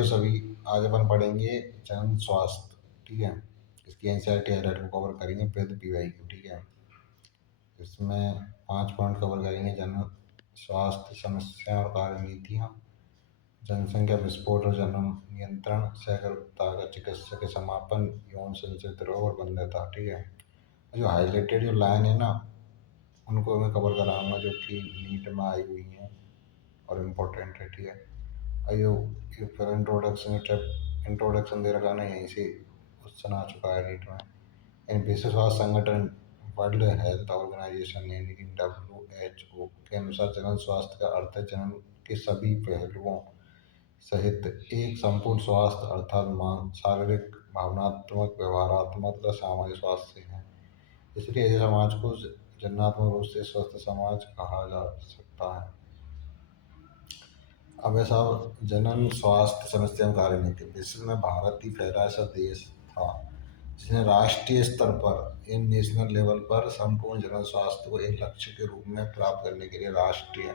कैसे हो सभी। आज अपन पढ़ेंगे जन स्वास्थ्य। ठीक है, इसकी एनसीईआरटी हाईलाइट को कवर करेंगे विद पीवाईक्यू। ठीक है, इसमें 5 पॉइंट कवर करेंगे। जन स्वास्थ्य समस्या और कार्य नीतियाँ, जनसंख्या विस्फोट और जन्म नियंत्रण, सहगर्भता का चिकित्सा के समापन, यौन संचित रोग और बंध्यता। ठीक है, जो हाईलाइटेड जो लाइन है ना, उनको मैं कवर कराऊंगा जो कि नीट में आई हुई हैं और इम्पोर्टेंट है। ठीक है, अयो ये फिर इंट्रोडक्शन दे रखा ना, यहीं से क्वेश्चन आ चुका है नीट में। इन विश्व स्वास्थ्य संगठन वर्ल्ड हेल्थ ऑर्गेनाइजेशन यानी कि WHO के अनुसार जनन स्वास्थ्य का अर्थ है जनन के सभी पहलुओं सहित एक संपूर्ण स्वास्थ्य अर्थात शारीरिक, भावनात्मक, व्यवहारात्मक तथा सामाजिक स्वास्थ्य है। इसलिए ऐसे समाज को जन्नात्मक रूप से स्वस्थ समाज कहा जा सकता है। अब ऐसा जनन स्वास्थ्य समस्या कार्य नीति, विश्व में भारत ही पहला ऐसा देश था जिसने राष्ट्रीय स्तर पर इन नेशनल लेवल पर संपूर्ण जनन स्वास्थ्य को एक लक्ष्य के रूप में प्राप्त करने के लिए राष्ट्रीय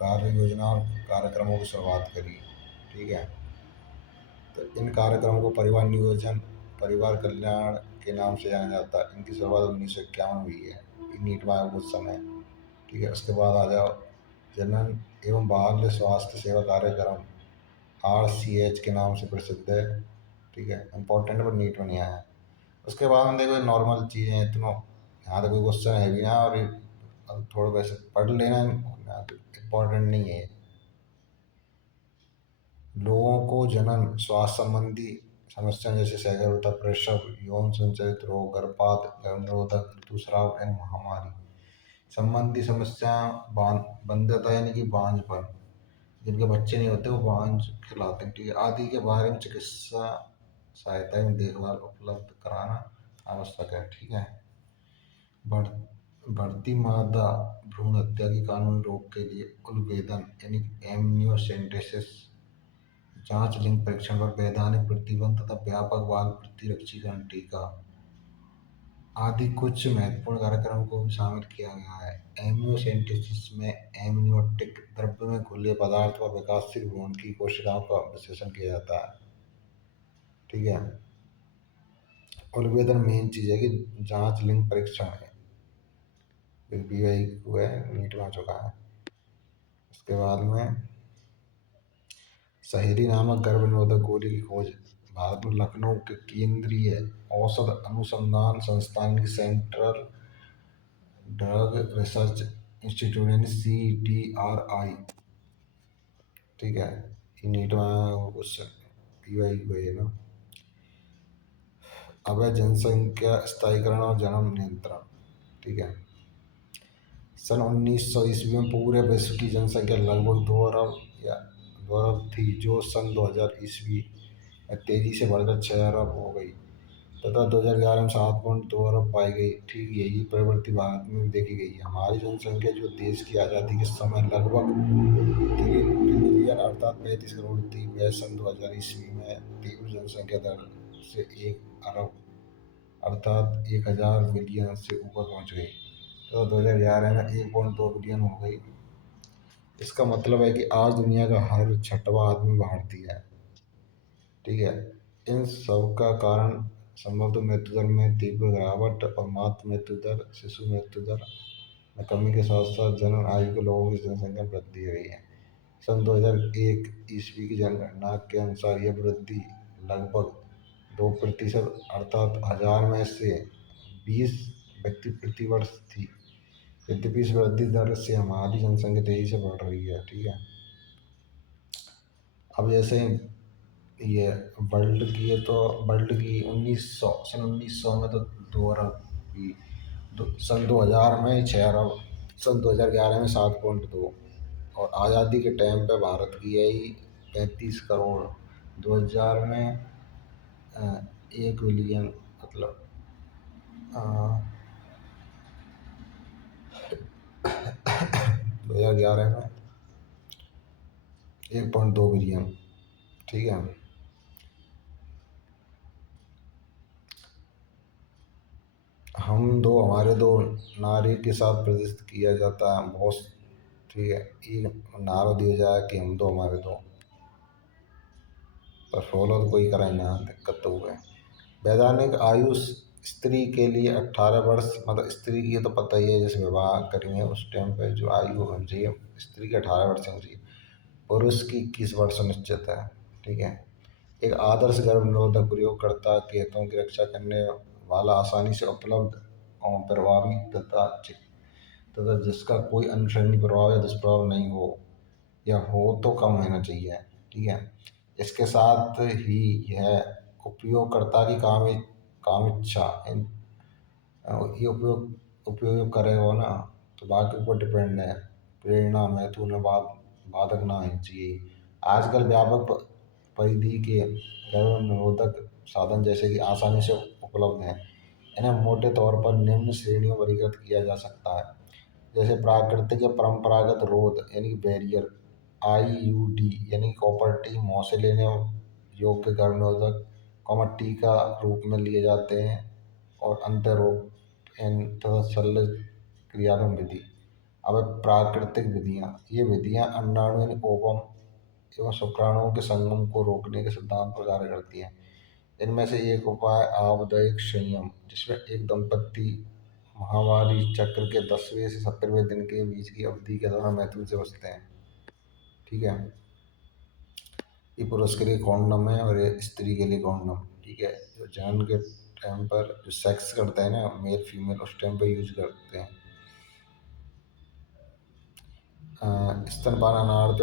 कार्य योजना और कार्यक्रमों की शुरुआत करी। ठीक है, तो इन कार्यक्रमों को परिवार नियोजन, परिवार कल्याण के नाम से जाना जाता है। इनकी शुरुआत 1951 हुई है, नीट में आया कुछ समय। ठीक है, उसके बाद आ जाओ जनन एवं बाल स्वास्थ्य सेवा कार्यक्रम, RCH के नाम से प्रसिद्ध है। ठीक है, इम्पोर्टेंट पर नीट में नहीं आया। उसके बाद हम देखो नॉर्मल चीज़ें हैं, इतना यहाँ तो कोई क्वेश्चन है भी ना, और अब थोड़ा वैसे पढ़ लेना, इम्पोर्टेंट नहीं है। लोगों को जनन स्वास्थ्य संबंधी समस्याएं जैसे सहगर्भता, प्रसव, यौन संचालित रोग, गर्भपात, गर्भनिरोधक, ऋतुस्राव एवं महामारी संबंधी समस्या, बंध्यता यानी कि बांझपन, जिनके बच्चे नहीं होते वो बांझ कहलाते हैं। ठीक है, आदि के बारे में चिकित्सा सहायता एवं देखभाल उपलब्ध कराना आवश्यक है। ठीक है, बढ़ती मादा भ्रूण हत्या की कानूनी रोक के लिए उलवेदन यानी एमनियोसेंटेसिस, जांच लिंग परीक्षण पर वैधानिक प्रतिबंध तथा व्यापक बाल प्रतिरक्षीकरण टीका आदि कुछ महत्वपूर्ण कार्यक्रमों को भी शामिल किया गया है। एमनियोसेंटेसिस में एमनियोटिक द्रव्य में घुले पदार्थ व विकासशील भ्रूण की कोशिकाओं का विश्लेषण किया जाता है। ठीक है, उलवेदन मेन चीज़ है कि जांच लिंग परीक्षण है, BI हुआ है, नीट में आ चुका है। उसके बाद में सहेली नामक गर्भनिरोधक गोली की खोज भारत में लखनऊ के केंद्रीय औषध अनुसंधान संस्थान की सेंट्रल ड्रग रिसर्च इंस्टीट्यूट यानी CDRI। ठीक है, ये नीट में क्वेश्चन PY हुए है ना। अब है जनसंख्या स्थायीकरण और जन्म नियंत्रण। ठीक है, सन 1900 ईस्वी में पूरे विश्व की जनसंख्या लगभग 2 अरब या 2 अरब थी, जो सन 2000 ईस्वी में तेजी से बढ़कर 6 अरब हो गई तथा 2011 में 7.2 अरब पाई गई। ठीक, यही प्रवृत्ति भारत में भी देखी गई है। हमारी जनसंख्या जो देश की आज़ादी के समय लगभग 3 ट्रिलियन अर्थात 35 करोड़ थी, वह सन 2000 ईस्वी में तीव्र जनसंख्या दर से 1 अरब अर्थात 1000 मिलियन से ऊपर पहुंच गई, तो 2011 में 1.2 बिलियन हो गई। इसका मतलब है कि आज दुनिया का हर छठवां आदमी भारतीय है। ठीक है, इन सब का कारण संभवतः मृत्यु दर में तीव्र गिरावट और मातृ मृत्यु दर, शिशु मृत्यु दर में कमी के साथ साथ जनन आयु के लोगों की जनसंख्या में वृद्धि हुई है। सन 2001 ईस्वी की जनगणना के अनुसार यह वृद्धि लगभग 2% अर्थात 1000 में से 20 व्यक्ति प्रति वर्ष थी। यद्यपि इस वृद्धि दर से हमारी जनसंख्या तेजी से बढ़ रही है। ठीक है, अब जैसे ये वर्ल्ड की 1900 सन 1900 में तो 2 अरब की, सन 2000 में 6 अरब, सन 2011 में 7.2, और आज़ादी के टाइम पे भारत की यही 35 करोड़, 2000 में 1 बिलियन, मतलब 2011 में 1.2 बिलियन। ठीक है, हमारे दो नारी के साथ प्रदर्शित किया जाता है बहुत ठीक है, ये नारा दिया जाए कि हम दो हमारे दो, पर फॉलो तो कोई करे ना, दिक्कत तो हुआ है। वैधानिक आयु स्त्री के लिए 18 वर्ष, मतलब स्त्री की तो पता ही है, जैसे विवाह करेंगे उस टाइम पे जो आयु होनी चाहिए स्त्री की 18 वर्ष होनी चाहिए, पुरुष की 21 वर्ष निश्चित है। ठीक है, एक आदर्श गर्भ निरोधक प्रयोगकर्ता के हितों की रक्षा करने वाला, आसानी से उपलब्ध और प्रभावी तथा जिसका कोई अनुषंगी प्रभाव या दुष्प्रभाव नहीं हो, या हो तो कम होना चाहिए। ठीक है, इसके साथ ही यह उपयोगकर्ता की काम इच्छा ये उपयोग करेगा ना, तो बाकी ऊपर डिपेंड है, प्रेरणा महत्व उन्हें बाधक ना होनी चाहिए। आजकल व्यापक परिधि के गर्भ निरोधक साधन जैसे कि आसानी से उपलब्ध हैं। इन्हें मोटे तौर पर निम्न श्रेणियों में वर्गीकृत किया जा सकता है, जैसे प्राकृतिक या परंपरागत रोध यानी कि बैरियर, आईयूडी यानी कॉपर टी, मुंह से लेने योग्य गर्भ निरोधक, टीका रूप में लिए जाते हैं, और अंतरोप तथा शल्य क्रियात्मक विधि। अब प्राकृतिक विधियाँ, ये विधियाँ अंडाणु यानी ओवम एवं शुक्राणुओं के संगम को रोकने के सिद्धांत पर कार्य करती हैं। इनमें से एक उपाय आवदैक संयम, जिसमें एक दंपत्ति महामारी चक्र के 10वें से 17वें दिन के बीच की अवधि के दौरान मैथुन से बचते हैं। ठीक है, ये पुरुष के लिए कॉन्डम है और ये स्त्री के लिए कॉन्डम। ठीक है, जो जन्म के टाइम पर जो सेक्स करते हैं ना मेल फीमेल, उस टाइम पर यूज करते हैं। स्तनपान अनार्थ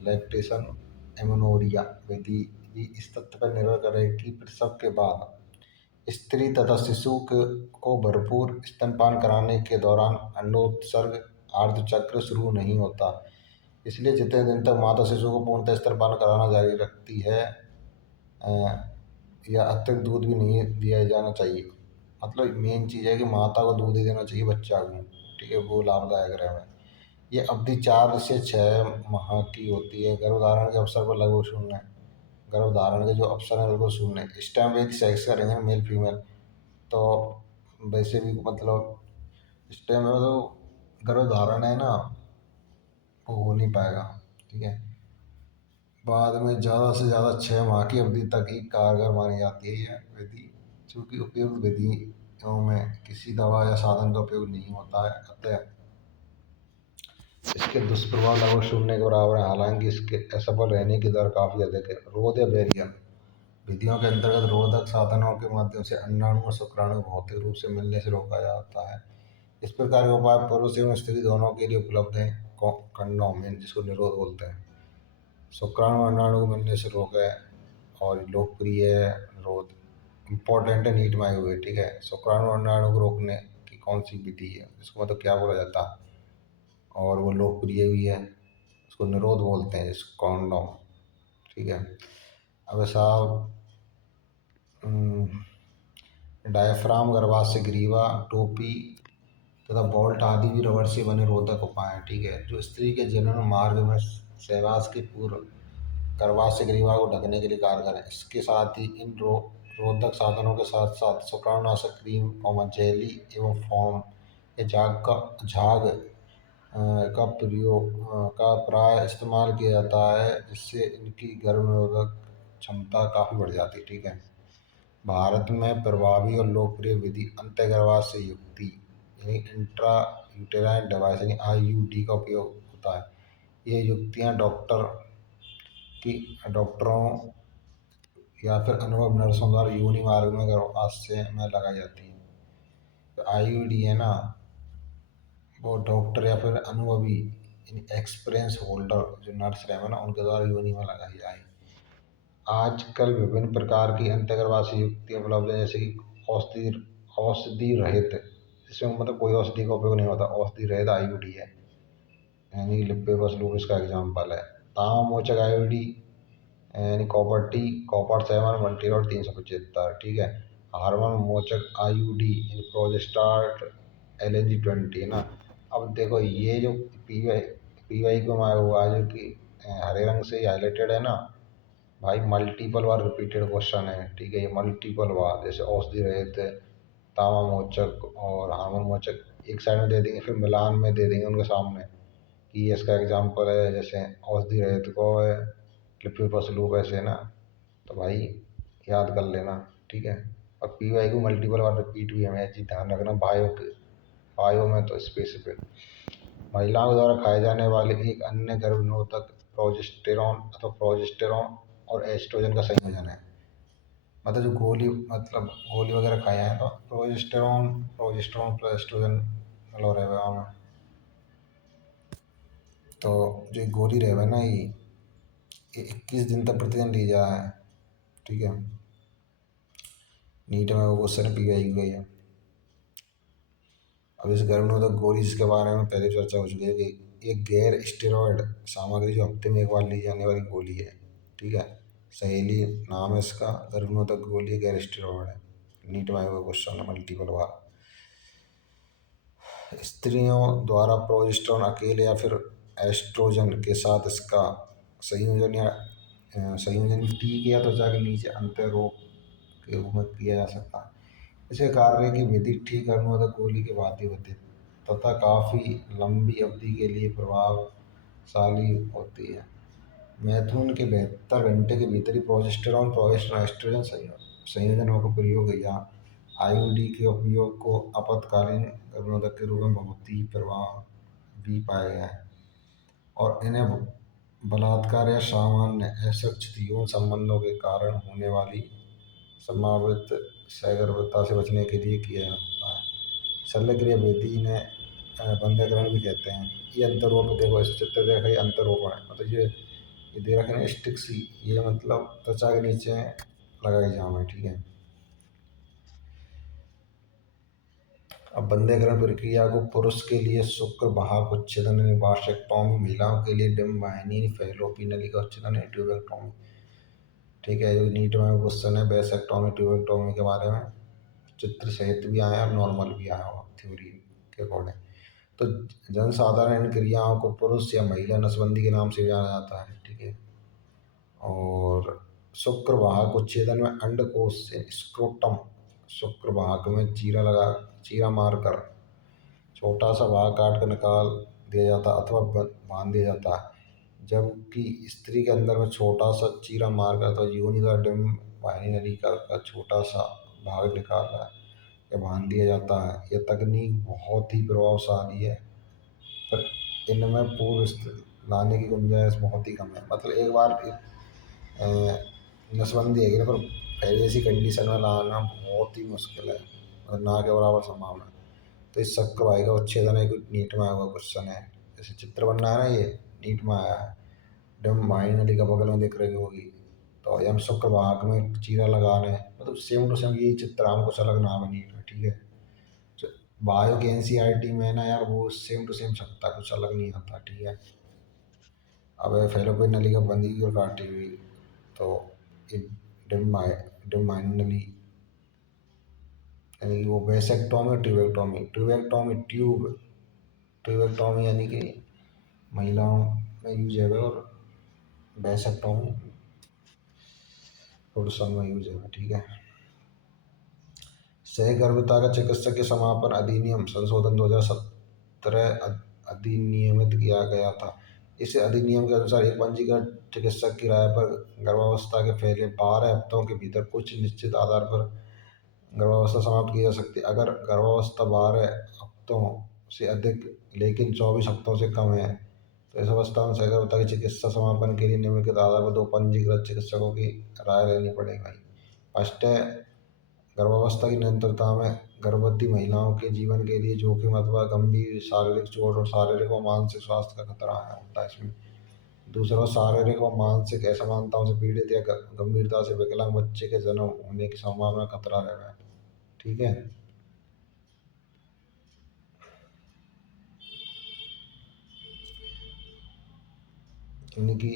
लैक्टेशन एमोनोरिया विधि भी इस तथ्य पर निर्भर करेगी कि प्रसव के बाद स्त्री तथा शिशु को भरपूर स्तनपान कराने के दौरान अंडोत्सर्ग आर्धचक्र शुरू नहीं होता। इसलिए जितने दिन तक माता शिशु को पूर्णतः स्तनपान कराना जारी रखती है, या अतिरिक्त दूध भी नहीं दिया जाना चाहिए। मतलब मेन चीज़ है कि माता को दूध ही देना चाहिए बच्चा को। ठीक है, वो लाभदायक रहे। ये अवधि 4 से 6 माह की होती है। गर्भधारण के अवसर पर लगभग शून्य, गर्भधारण के जो अवसर है बिल्कुल शून्य। इस टाइम यदि सेक्स करेंगे मेल फीमेल, तो वैसे भी मतलब इस टाइम में तो गर्भधारण है ना, वो हो नहीं पाएगा। ठीक है, बाद में ज़्यादा से ज़्यादा 6 माह की अवधि तक ही कारगर मानी जाती है यह विधि, चूँकि उपयुक्त विधियों में किसी दवा या साधन का उपयोग नहीं होता है, अतः इसके दुष्प्रभाव लगभग शून्य के बराबर है। हालांकि इसके असफल रहने की दर काफ़ी अधिक है। रोध या बैरियर विधियों के अंतर्गत रोधक साधनों के माध्यम से अंडाणु और शुक्राणु भौतिक रूप से मिलने से रोका जाता है। इस प्रकार के उपाय पुरुष एवं स्त्री दोनों के लिए उपलब्ध हैं। कंडोम जिसको निरोध बोलते हैं, शुक्राणु अंडाणु को मिलने से रोके, और लोकप्रिय है निरोध, इम्पोर्टेंट है, नीट में आई हुई है। ठीक है, शुक्राणु अंडाणु को रोकने की कौन सी विधि है, इसको मतलब क्या बोला जाता है, और वो लोकप्रिय भी है, उसको निरोध बोलते हैं, इसको कॉन्डोम। ठीक है, अब साहब डायफ्राम, गर्भाशय ग्रीवा, टोपी तथा बोल्ट आदि भी रबर से बने रोधक उपाय हैं। ठीक है, जो स्त्री के जनन मार्ग में सहवास के पूर्व गर्भाशय ग्रीवा को ढकने के लिए कारगर है। इसके साथ ही इन रोधक साधनों के साथ साथ शुक्राणुनाशक क्रीम और जेली एवं फोम या झाग का प्रयोग का प्राय इस्तेमाल किया जाता है, जिससे इनकी गर्भ निरोधक क्षमता काफ़ी बढ़ जाती है। ठीक है, भारत में प्रभावी और लोकप्रिय विधि अंतर्गर्भाशय युक्ति यानी इंट्रा यूटेराइन डिवाइस यानी आईयूडी का उपयोग होता है। ये युक्तियाँ डॉक्टरों या फिर अनुभव नर्सों द्वारा योनि मार्ग में गर्भाशय में लगाई जाती हैं। तो आईयूडी है ना, वो डॉक्टर या फिर अनुभवी एक्सपीरियंस होल्डर जो नर्स रहे ना, उनके द्वारा योनि में लगाई जाए। आजकल विभिन्न प्रकार की अंतर्गर्भाशय युक्तियाँ उपलब्ध है, जैसे कि औषधि रहित, जिसमें मतलब कोई औषधि का उपयोग नहीं होता, औषधि रहित आईयूडी है, यानी लिपेबस लूपिस का एग्जाम्पल है। ताममोचक आईयूडी यानी कॉपर टी, कॉपर 7 मल्टीरोड 375। ठीक है, हार्मोन मोचक आईयूडी प्रोजेस्टार्ट LNG-20 है ना। अब देखो ये जो पी वाई को हमारा हुआ है जो कि हरे रंग से हाईलाइटेड है ना भाई, मल्टीपल बार रिपीटेड क्वेश्चन है। ठीक है, ये मल्टीपल बार, जैसे औषधि रहित, तामा मोचक और हार्मोन मोचक एक साइड में दे देंगे, फिर मिलान में दे देंगे उनके सामने कि ये इसका एग्जाम्पल है, जैसे औषधि रहित को है, लिपिपस लूप, ऐसे ना। तो भाई याद कर लेना, ठीक है। और पी वाई को मल्टीपल बार रिपीट भी हमें चीज़ ध्यान रखना, बायो में तो स्पेसिफिक। महिलाओं द्वारा खाए जाने वाले एक अन्य गर्भनिरोधक प्रोजेस्टेरॉन अथवा प्रोजेस्टेरॉन और एस्ट्रोजन का संयोजन है। मतलब जो गोली, मतलब गोली वगैरह खाए हैं तो प्रोजेस्टेरॉन प्रोजेस्टेरॉन प्लस एस्ट्रोजन मतलब रहे में। तो जो गोली रहे ना, ये 21 दिन तक प्रतिदिन ली जा है, ठीक है। नीट में वो क्वेश्चन पी आई गई है। अब इस गर्भनिरोधक गोली जिसके बारे में पहले चर्चा हो चुकी है कि एक गैर स्टेरॉयड सामग्री जो हफ्ते में एक बार ली जाने वाली गोली है, ठीक है। सहेली नाम है इसका, गर्भनिरोधक गोली गैर स्टेरॉयड है। नीट में वो क्वेश्चन है मल्टीपल बार। स्त्रियों द्वारा प्रोजेस्टेरॉन अकेले या फिर एस्ट्रोजन के साथ इसका संयोजन या संयोजन टीके या त्वचा के नीचे अंतरोप के रूप में किया जा सकता है। इसके कार्य की विधि ठीक गर्भनिरोधक गोली के भांति होती है तथा काफ़ी लंबी अवधि के लिए प्रभावशाली होती है। मैथुन के 72 घंटे के भीतर ही प्रोजेस्टेरॉन प्रोजेस्टेरॉन एस्ट्रोजन संयोजनों का प्रयोग या आईयूडी के उपयोग को आपातकालीन गर्भनिरोधक के रूप में बहुत ही प्रभावी पाया गया है। और इन्हें बलात्कार या सामान्य असुरक्षित यौन संबंधों के कारण होने वाली संभावित सगर्भता से बचने के लिए किया जाता है। शल्यक्रिया विधि ने बंध्यकरण भी कहते हैं। ये अंतरोप, देखो इस चित्र देखा, ये अंतरोप है। मतलब ये दे रखे ना स्टिक्स, ये मतलब त्वचा के नीचे लगाई जाम है, ठीक है। अब बंध्यकरण प्रक्रिया को पुरुष के लिए शुक्र वाहक उच्छेदन वासेक्टॉमी, महिलाओं के लिए डिम्बाइनी फैलोपियन नलिका उच्छेदन ट्यूबेक्टॉमी, ठीक है। जो नीट में क्वेश्चन है वेसेक्टॉमी ट्यूबेक्टॉमी के बारे में, चित्र सहित भी आया और नॉर्मल भी आया हुआ थ्योरी के अकॉर्डिंग। तो जनसाधारण इन क्रियाओं को पुरुष या महिला नसबंदी के नाम से जाना जाता है, ठीक है। और शुक्रवाहक उच्छेदन में अंडकोश से स्क्रोटम शुक्रवाहक में चीरा मारकर छोटा सा भाग काट कर निकाल दिया जाता अथवा बांध दिया जाता है। जबकि स्त्री के अंदर में छोटा सा चीरा मारकर तो योनि का डिम वाहिनी नलिका का छोटा सा भाग निकाला या बांध दिया जाता है। यह तकनीक बहुत ही प्रभावशाली है, पर इनमें लाने की गुंजाइश बहुत ही कम है। मतलब एक बार नसबंदी है, पर पहले ऐसी कंडीशन में लाना बहुत ही मुश्किल है, और ना के बराबर संभावना। तो इस शक भाई का उच्छेदन है, नीट में आया हुआ क्वेश्चन है। जैसे चित्र बनना है ना, ये नीट में आया है। डम भाई नदी का बगल में दिख रही होगी, तो यम शुक्र वाहक में चीरा लगाने, मतलब सेम टू सेम यही चित्र हमको कुछ अलग ना बनी, ठीक है। बायो के एनसीईआरटी में ना यार, वो सेम टू सेम छपता, कुछ अलग नहीं आता, ठीक है। अब फैलोपियन नली का बंदी और काटी हुई, तो डिमाइनली यानी कि वो वेसेक्टॉमी और ट्यूबेक्टॉमी, ट्यूबेक्टॉमी यानी कि महिलाओं में यूज है, और वेसेक्टॉमी पुरुषों में यूज है, ठीक है। सहगर्भिता का चिकित्सक के समापन अधिनियम संशोधन 2017 अधिनियमित किया गया था। इस अधिनियम के अनुसार एक पंजीकृत चिकित्सक की राय पर गर्भावस्था के पहले 12 हफ्तों के भीतर कुछ निश्चित आधार पर गर्भावस्था समाप्त की जा सकती है। अगर गर्भावस्था 12 हफ्तों से अधिक लेकिन 24 हफ्तों से कम है, तो इस अवस्था में सहगर्भिता की चिकित्सा समापन के लिए निम्नलिखित आधार पर 2 पंजीकृत चिकित्सकों की राय लेनी पड़ेगी। फर्स्ट है, गर्भावस्था की निरंतरता में गर्भवती महिलाओं के जीवन के लिए जोखिम अथवा गंभीर शारीरिक चोट और शारीरिक व मानसिक स्वास्थ्य का खतरा है होता है इसमें। दूसरा, शारीरिक व मानसिक असमानताओं से पीड़ित या गंभीरता से विकलांग बच्चे के जन्म होने की संभावना खतरा रह है, ठीक है। इनकी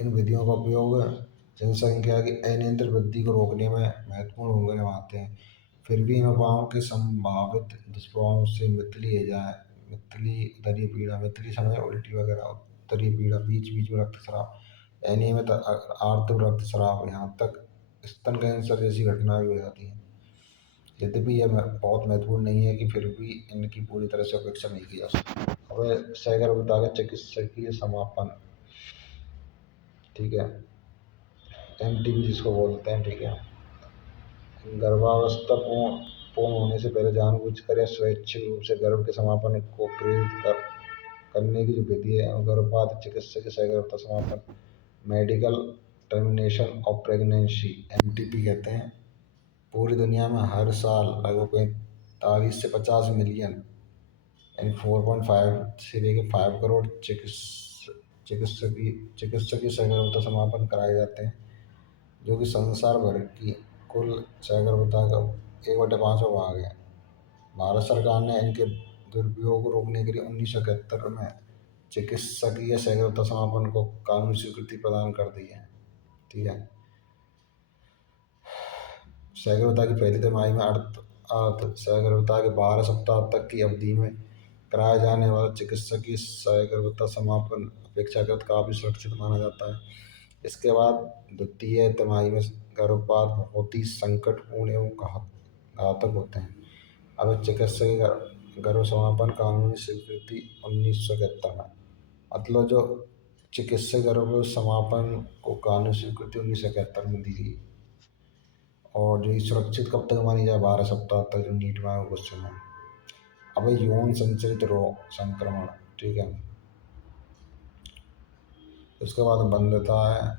इन विधियों का उपयोग जनसंख्या की अनियंत्रित वृद्धि को रोकने में महत्वपूर्ण भूमिका निभाते हैं। फिर भी इन उपायों के संभावित दुष्प्रभावों से मितली उदरीय पीड़ा, मितली समय उल्टी वगैरह, उदरीय पीड़ा, बीच बीच में रक्तस्राव, अनियमित आर्तव रक्तस्राव, यहाँ तक स्तन कैंसर जैसी घटनाएं भी हो जाती हैं। यद्यपि यह बहुत महत्वपूर्ण नहीं है कि फिर भी इनकी पूरी तरह से उपेक्षा नहीं की जा सकती। अब सगर्भता का चिकित्सकीय समापन, ठीक है, एमटीबी जिसको बोलते हैं, ठीक है। गर्भावस्था पूर्ण होने से पहले जानबूझकर या स्वैच्छिक रूप से गर्भ के समापन को करने की जो विधि है, और गर्भपात चिकित्सकीय सगर्भता समापन, medical termination of pregnancy, MTP कहते हैं। पूरी दुनिया में हर साल लगभग 45 से 50 मिलियन, यानी 4.5 से लेकर 5 करोड़ चिकित्सकीय सगर्भता समापन कराए जाते हैं, जो कि संसार भर की कुल सगर्भता का 1/5 भाग है। भारत सरकार ने इनके दुरुपयोग को रोकने के लिए 1971 में चिकित्सकीय सगर्भता समापन को कानूनी स्वीकृति प्रदान कर दी है, ठीक है। सगर्भता की पहली तिमाही में सगर्भता के 12 सप्ताह तक की अवधि में कराया जाने वाला चिकित्सकीय सगर्भता समापन अपेक्षाकृत काफी सुरक्षित माना जाता है। इसके बाद द्वितीय तिमाही में गर्भपात बहुत ही संकटपूर्ण एवं घातक होते हैं। अब चिकित्सकीय गर्भ समापन कानूनी स्वीकृति 1971 में, मतलब जो चिकित्सकीय गर्भ समापन को कानूनी स्वीकृति 1971 में दी गई। और जो सुरक्षित कब तक मानी जाए, 12 सप्ताह तक, जो नीट में क्वेश्चन है। अब यौन संचरित रोग संक्रमण, ठीक है। उसके बाद बंधता है,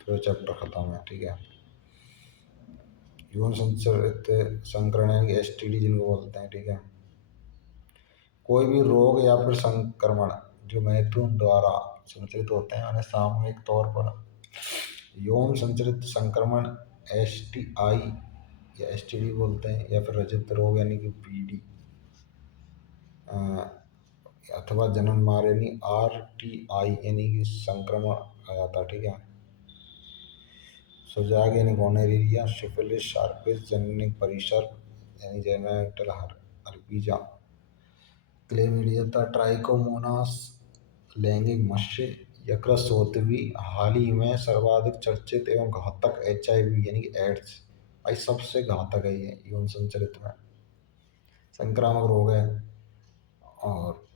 फिर चैप्टर खत्म है, ठीक है। यौन संचरित संक्रमण की एसटीडी जिनको बोलते हैं, ठीक है। कोई भी रोग या फिर संक्रमण जो मैथुन द्वारा संचरित होते हैं, उन्हें सामूहिक तौर पर यौन संचरित संक्रमण एसटीआई या एसटीडी बोलते हैं, या फिर रजत रोग यानी कि पीडी, अथवा जनन मारणी आरटीआई यानी कि संक्रमण आ जाता है, ठीक है। सुजाग यानी गोनेरिया, सिफिलिस, शार्पिस, जननिक परिसर्प यानी जेनेटल हर्पीजा, क्लेमिडिया, ट्राइकोमोनास, लैंगिक मत्स्य, यकृतशोथवी, हाल ही में सर्वाधिक चर्चित एवं घातक एचआईवी यानी कि एड्स। भाई सबसे घातक है ये, यौन संचरित में संक्रामक रोग है। और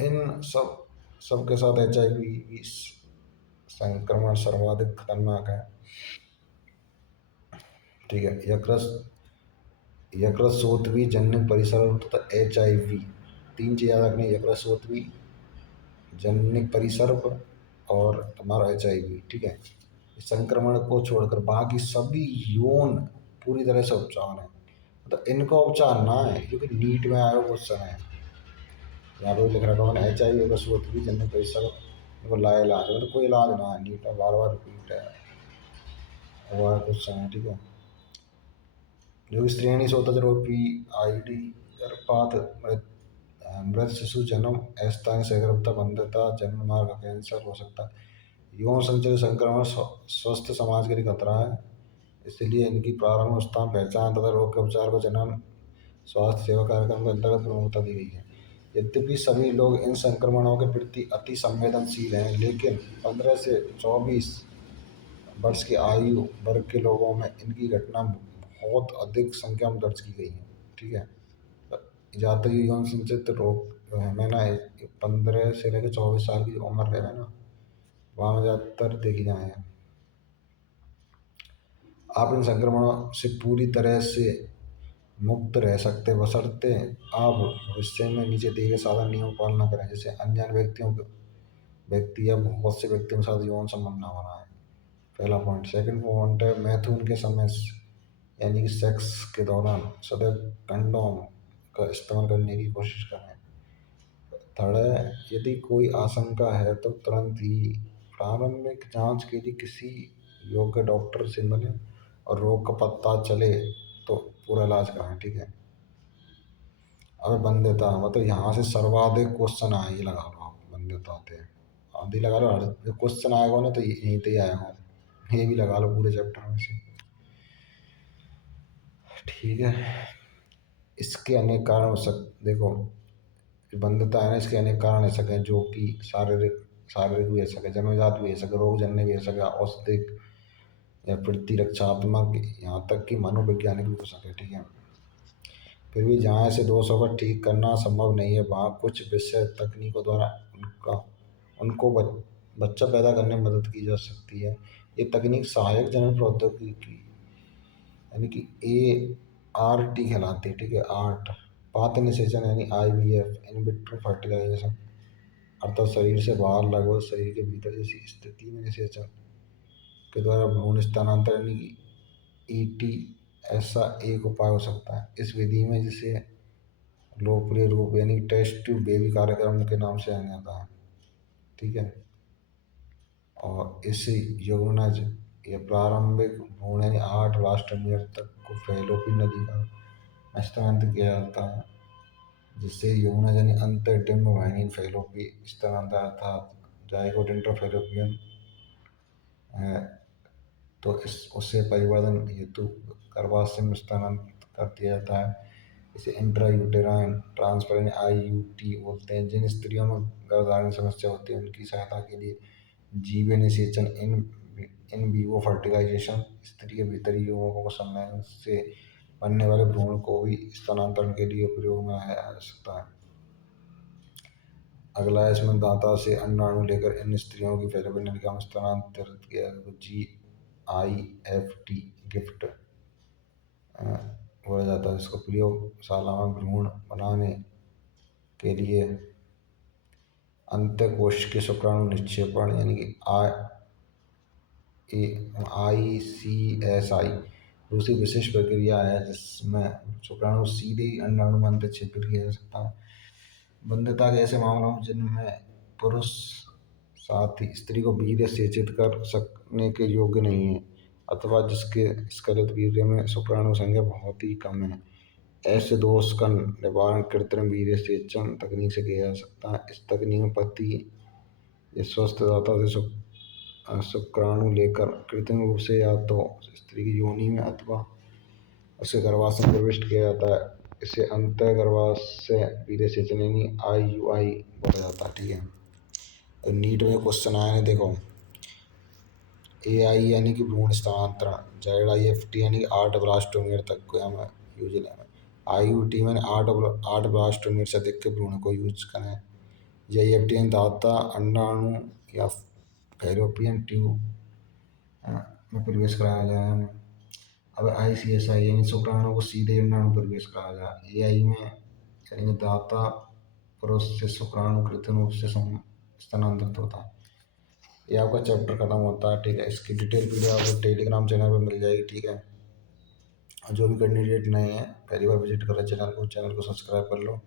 इन सब के साथ एचआईवी संक्रमण सर्वाधिक खतरनाक है, ठीक है। यकृतशोथवी, जननिक परिसर तथा एचआईवी, 3 चीज़ याद रखनी, यकृतशोथवी, जननिक परिसर्प और तुम्हारा एचआईवी, ठीक है। संक्रमण को छोड़कर बाकी सभी यौन पूरी तरह से उपचार है, मतलब इनका उपचार ना है, क्योंकि नीट में आया क्वेश्चन है। यहाँ पे लिख रखा मैंने एचआईवी, यकृतशोथवी, जननिक परिसर्प, इनको ला इलाज, मतलब कोई इलाज ना है, नीट में बार बार रिपीट है हुआ क्वेश्चन है, ठीक है। जो कि श्रेणी से होता है, जरूर पीआईडी, गर्भपात, मृत शिशु जन्म, अस्थायी सगर्भता, बंधता, जन्म मार्ग कैंसर हो सकता है। यौन संचरित संक्रमण स्वस्थ समाज के लिए खतरा है, इसलिए इनकी प्रारंभ अवस्था पहचान तथा रोग के उपचार को जनन स्वास्थ्य सेवा कार्यक्रम के अंतर्गत प्रमुखता दी गई है। यद्यपि सभी लोग इन संक्रमणों के प्रति अति संवेदनशील हैं, लेकिन 15 से 24 वर्ष की आयु वर्ग के लोगों में इनकी घटना बहुत अधिक संख्या में दर्ज की गई है, ठीक है। जहाँ तक यौन संचित रोग जो है, मैं ना 15 से लेकर 24 साल की उम्र रहे ना, वहाँ में ज़्यादातर देखी जाए हैं। आप इन संक्रमणों से पूरी तरह से मुक्त रह सकते, बशर्ते आप भविष्य में नीचे दिए गए साधारण नियमों का पालन करें, जैसे अनजान व्यक्ति या बहुत से व्यक्तियों के साथ यौन संबंध न बनाए, पहला पॉइंट। सेकंड पॉइंट है मैथुन के समय यानी कि सेक्स के दौरान सदैव कंडोम का इस्तेमाल करने की कोशिश करें। थर्ड है, यदि कोई आशंका है तो तुरंत ही प्रारंभिक जांच के लिए किसी योग्य डॉक्टर से मिलें, और रोग का पता चले तो पूरा इलाज कराएं, ठीक है। अब बंध्यता, मतलब यहाँ से सर्वाधिक क्वेश्चन आए, ये लगा लो आप, बंध्यता आते हैं आदि लगा लो, जो क्वेश्चन आएगा ना तो यहीं पे आया हो, ये भी लगा लो पूरे चैप्टर में से, ठीक है। इसके अनेक कारण हो सकते, देखो जो बंधता है ना, इसके अनेक कारण हो सके, जो कि शारीरिक शारीरिक भी हो सके, जन्मजात भी हो सके, रोग जन्य भी हो सके, औषधिक या प्रतिरक्षात्मक, यहाँ तक कि मनोवैज्ञानिक भी हो सके, ठीक है। फिर भी जहाँ ऐसे दोषों को ठीक करना संभव नहीं है, वहाँ कुछ विषय तकनीकों द्वारा उनको बच्चा पैदा करने में मदद की जा सकती है। ये तकनीक सहायक जनन प्रौद्योगिकी यानी कि ART कहलाती है, ठीक है। आर्ट पात निषेचन यानी IVF, इन विट्रो फर्टिलाइजेशन, अर्थात शरीर से बाहर लगभग शरीर के भीतर जैसी स्थिति में निषेचन के द्वारा भ्रूण स्थानांतरण यानी कि ET ऐसा एक उपाय हो सकता है। इस विधि में जिसे लोकप्रिय रूप यानी टेस्ट ट्यूब बेबी कार्यक्रम के नाम से जाना जाता है, ठीक है। और इस यौनज या प्रारंभिक भ्रूण यानी 8 राष्ट्रमीटर तक को फैलोपियन नदी का स्थानांतरित किया जाता है, जिससे यौनज यानी अंतर्डिम्ब वाहिनी फैलोपी स्थानांतर अर्थात जाइगोट इंट्राफैलोपियन तो इस उससे परिवर्तन हेतु गर्भाशय में स्थानांतरित कर दिया जाता है। इसे इंट्रायूटेराइन ट्रांसफर यानी IUT बोलते हैं। जिन स्त्रियों में गर्भधारण समस्या होती है उनकी सहायता के लिए जीव निषेचन इन विवो फर्टिलाइजेशन, स्त्री के भीतरी यौगिकों को सम्मेलन से बनने वाले भ्रूण को भी स्थानांतरण के लिए प्रयोग में आया जा सकता है। अगला इसमें दाता से अंडाणु लेकर इन स्त्रियों की फैलोपियन नलिका में स्थानांतरित किया GIFT गिफ्ट बोला जाता है। इसको प्रयोगशाला में भ्रूण बनाने के लिए अंतःकोश के शुक्राणु निक्षेपण यानी कि ICSI दूसरी विशेष प्रक्रिया है, जिसमें शुक्राणु सीधे ही अंडाणु में अंतःक्षेपित किया जा सकता है। बंध्यता के ऐसे मामलों में जिनमें पुरुष साथी स्त्री को वीर्य सेचित कर सकने के योग्य नहीं है, अथवा जिसके स्खलित वीर्य में शुक्राणु संख्या बहुत ही कम है, ऐसे दोष का निवारण कृत्रिम वीर्य सेचन तकनीक से किया जा सकता है। इस तकनीक में पति या स्वस्थ दाता से शुक्राणु लेकर कृत्रिम रूप से या तो स्त्री की योनि में अथवा उसके गर्भाशय में प्रविष्ट किया जाता है। इसे अंतः गर्भाशय वीर्य सेचन यानी IUI बोला जाता है, ठीक है। और नीट में क्वेश्चन आया है, देखो AI यानी कि भ्रूण स्थानांतरण, ZIFT यानी कि 8 ब्लास्टोमीटर तक को हमें यूज लेना, IUT में 8 ब्लास्टोमीटर से अधिक के भ्रूण को यूज करें, JIFT यानी दाता अंडाणु या फैलोपियन ट्यूब में प्रवेश कराया जाए। अब ICSI यानी शुक्राणु को सीधे अंडाणु में प्रवेश कराया जाए। AI में यानी दाता पुरुष से शुक्राणु कृत्रिम रूप से स्थानांतरित होता है। ये आपका चैप्टर खत्म होता है, ठीक है। इसकी डिटेल वीडियो आपको टेलीग्राम चैनल पर मिल जाएगी, ठीक है। और जो भी कैंडिडेट नए हैं पहली बार विजिट कर रहे चैनल को सब्सक्राइब कर लो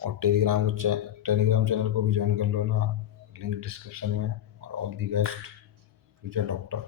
और टेलीग्राम चैनल को भी ज्वाइन कर लो ना, लिंक डिस्क्रिप्शन में। और all the best future doctor.